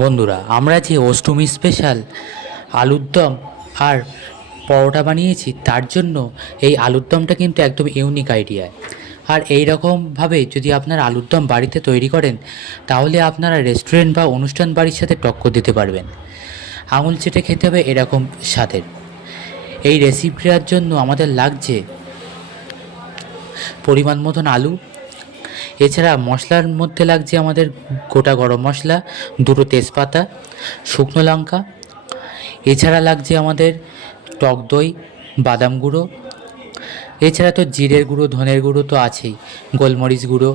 বন্ধুরা, আমরা যে অষ্টমী স্পেশাল আলুর দম আর পরোটা বানিয়েছি, তার জন্য এই আলুর দমটা কিন্তু একদম ইউনিক আইডিয়া। আর এই রকমভাবে যদি আপনারা আলুর দম বাড়িতে তৈরি করেন, তাহলে আপনারা রেস্টুরেন্ট বা অনুষ্ঠান বাড়ির সাথে টক্কর দিতে পারবেন। আঙুল চেটে খেতে হবে এরকম স্বাদের। এই রেসিপিটার জন্য আমাদের লাগছে পরিমাণ মতন আলু, এছাড়া মশলার মধ্যে লাগছে আমাদের গোটা গরম মশলা, দুটো তেজপাতা, শুকনো লঙ্কা, এছাড়া লাগছে আমাদের টক দই, বাদাম গুঁড়ো, এছাড়া তো জিরের গুঁড়ো, ধনের গুঁড়ো তো আছেই, গোলমরিচ গুঁড়ো,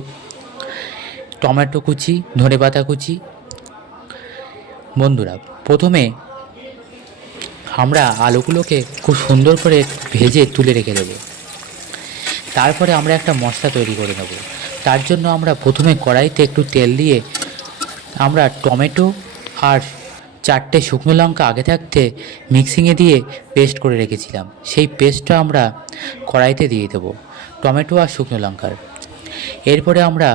টমেটো কুচি, ধনেপাতা কুচি। বন্ধুরা, প্রথমে আমরা আলুগুলোকে খুব সুন্দর করে ভেজে তুলে রেখে দেবো। তারপরে আমরা একটা মশলা তৈরি করে নেব। তার জন্য আমরা প্রথমে কড়াইতে একটু তেল দিয়ে আমরা টমেটো আর 4টে শুকনো লঙ্কা আগে থাকতে মিক্সিংয়ে দিয়ে পেস্ট করে রেখেছিলাম, সেই পেস্টটা আমরা কড়াইতে দিয়ে দেবো, টমেটো আর শুকনো লঙ্কার। এরপরে আমরা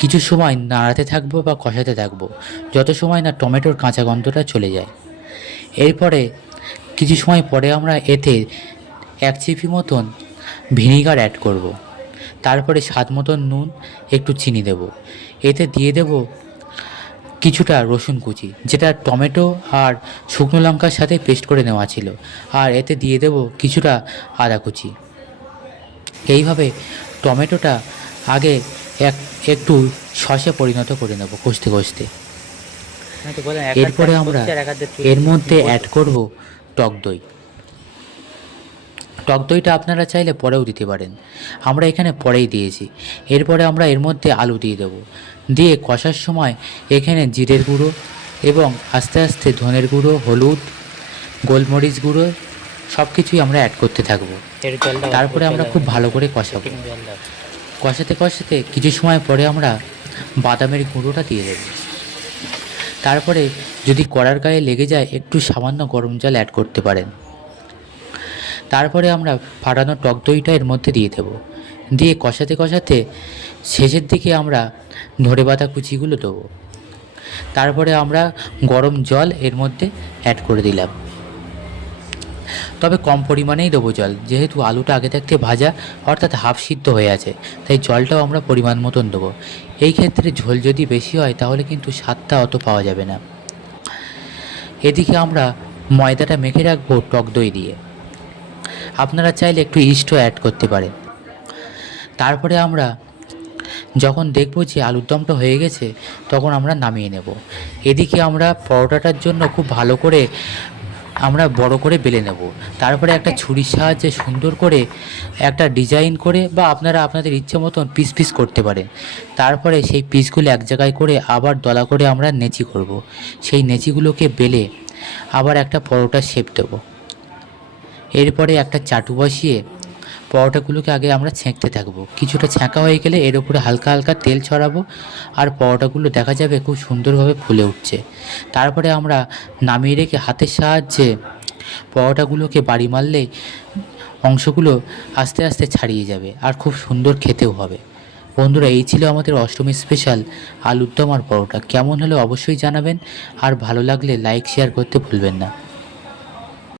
কিছু সময় নাড়াতে থাকবো বা কষাতে থাকবো, যত সময় না টমেটোর কাঁচা গন্ধটা চলে যায়। এরপরে কিছু সময় পরে আমরা এতে 1 চিপি মতন ভিনিগার অ্যাড করব। তারপরে স্বাদ মতন নুন, একটু চিনি দেব। এতে দিয়ে দেব কিছুটা রসুন কুচি, যেটা টমেটো আর শুকনো লঙ্কার সাথে পেস্ট করে নেওয়া ছিল, আর এতে দিয়ে দেব কিছুটা আদা কুচি। এইভাবে টমেটোটা আগে একটু সসে পরিণত করে নেব কষতে কষতে। এরপরে আমরা এর মধ্যে অ্যাড করব টক দই। টক দইটা আপনারা চাইলে পরেও দিতে পারেন, আমরা এখানে পরেই দিয়েছি। এরপরে আমরা এর মধ্যে আলু দিয়ে দেবো, দিয়ে কষার সময় এখানে জিরের গুঁড়ো এবং আস্তে আস্তে ধনের গুঁড়ো, হলুদ, গোলমরিচ গুঁড়ো সব কিছুই আমরা অ্যাড করতে থাকবো। তারপরে আমরা খুব ভালো করে কষাবো। কষাতে কষাতে কিছু সময় পরে আমরা বাদামের গুঁড়োটা দিয়ে দেবো। তারপরে যদি কড়ার গায়ে লেগে যায়, একটু সামান্য গরম জল অ্যাড করতে পারেন। তারপরে আমরা ফাটানো টক দইটা এর মধ্যে দিয়ে দেব, দিয়ে কষাতে কষাতে শেষের দিকে আমরা ধনেপাতা কুচিগুলো দেবো। তারপরে আমরা গরম জল এর মধ্যে অ্যাড করে দিলাম, তবে কম পরিমাণেই দেবো জল, যেহেতু আলুটা আগে থাকতে ভাজা, অর্থাৎ হাফ সিদ্ধ হয়ে আছে, তাই জলটাও আমরা পরিমাণ মতন দেবো। এই ক্ষেত্রে ঝোল যদি বেশি হয় তাহলে কিন্তু স্বাদটা অত পাওয়া যাবে না। এদিকে আমরা ময়দাটা মেখে রাখবো টক দই দিয়ে, আপনারা চাইলে একটু ইস্টও অ্যাড করতে পারেন। তারপরে আমরা যখন দেখব যে আলুর দমটা হয়ে গেছে, তখন আমরা নামিয়ে নেব। এদিকে আমরা পরোটাটার জন্য খুব ভালো করে আমরা বড় করে বেলে নেব। তারপরে একটা ছুরির সাহায্যে সুন্দর করে একটা ডিজাইন করে, বা আপনারা আপনাদের ইচ্ছে মতন পিস পিস করতে পারেন। তারপরে সেই পিসগুলো এক জায়গায় করে আবার দলা করে আমরা নেচি করব। সেই নেচিগুলোকে বেলে আবার একটা পরোটার শেপ দেবো। এরপরে একটা চাটু বসিয়ে পরোটাগুলোকে আগে আমরা ছেঁকতে থাকবো। কিছুটা ছেঁকা হয়ে গেলে এর উপরে হালকা হালকা তেল ছড়াবো, আর পরোটাগুলো দেখা যাবে খুব সুন্দরভাবে ফুলে উঠছে। তারপরে আমরা নামিয়ে রেখে হাতের সাহায্যে পরোটাগুলোকে বাড়ি মারলেই অংশগুলো আস্তে আস্তে ছাড়িয়ে যাবে, আর খুব সুন্দর খেতেও হবে। বন্ধুরা, এই ছিল আমাদের অষ্টমী স্পেশাল আলুর দম আর পরোটা। কেমন হলো অবশ্যই জানাবেন, আর ভালো লাগলে লাইক শেয়ার করতে ভুলবেন না।